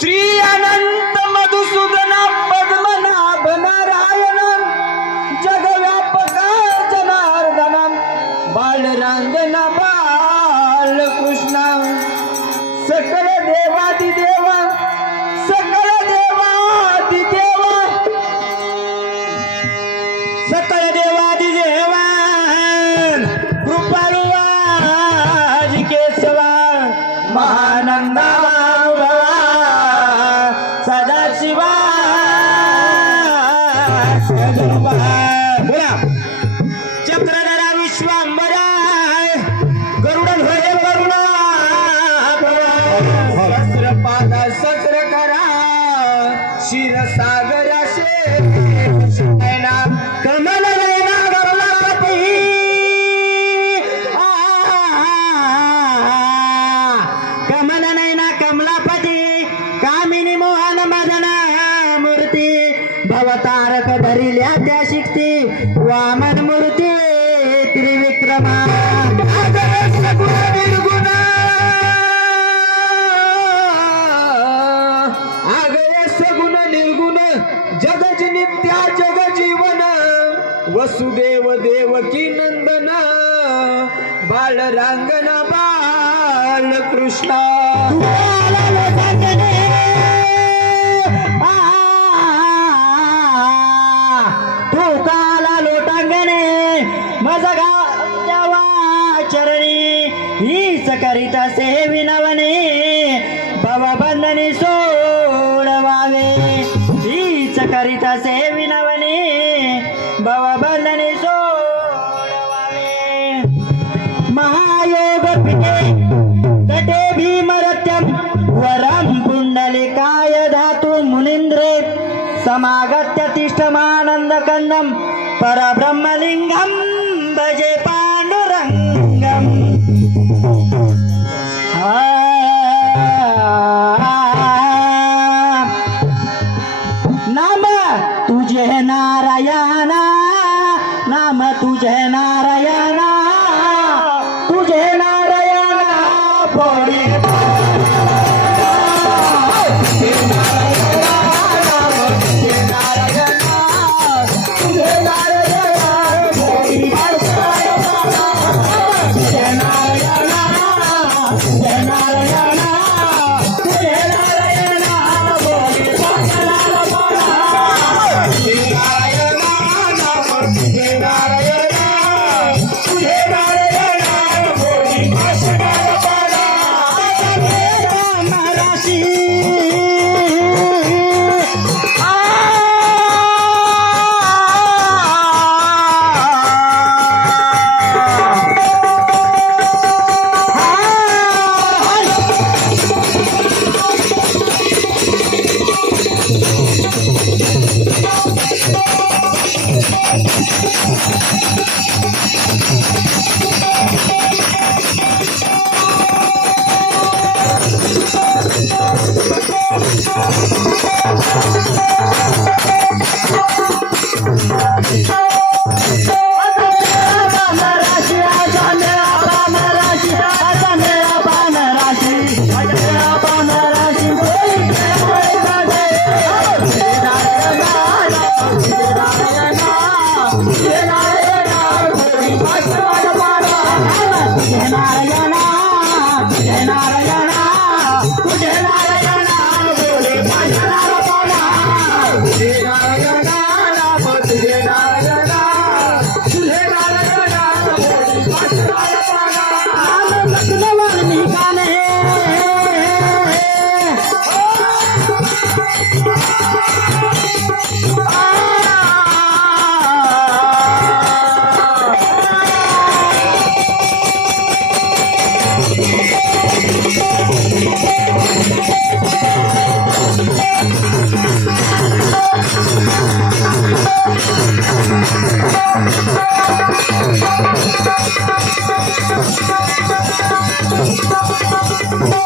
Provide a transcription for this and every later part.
श्री अनंत मधुसूदन पद्मनाभ नारायण जगव्यापक जनार्दन बालरांगण बालकृष्ण सकल देवादिदेव भवतारक धरिल्या त्या शिक्ती. वामन मूर्ती त्रिविक्रमा. आगय सगुण जग जीवन वसुदेव देवकी नंदन बाळ रांगण करीत असे विनवणे भवबंधनी सोडवावे. हीच करीत असे विनवणे भवबंधनी सोडवावे. महायोग पिते तटे भीमरत्यम वरम पुंडलिकाय धातु मुनिंद्रे समागत्य तिष्ठमानंद कंदम परब्रह्मलिंगम तुझे नारायणा तुझे नारायणा Yeah.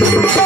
Mama,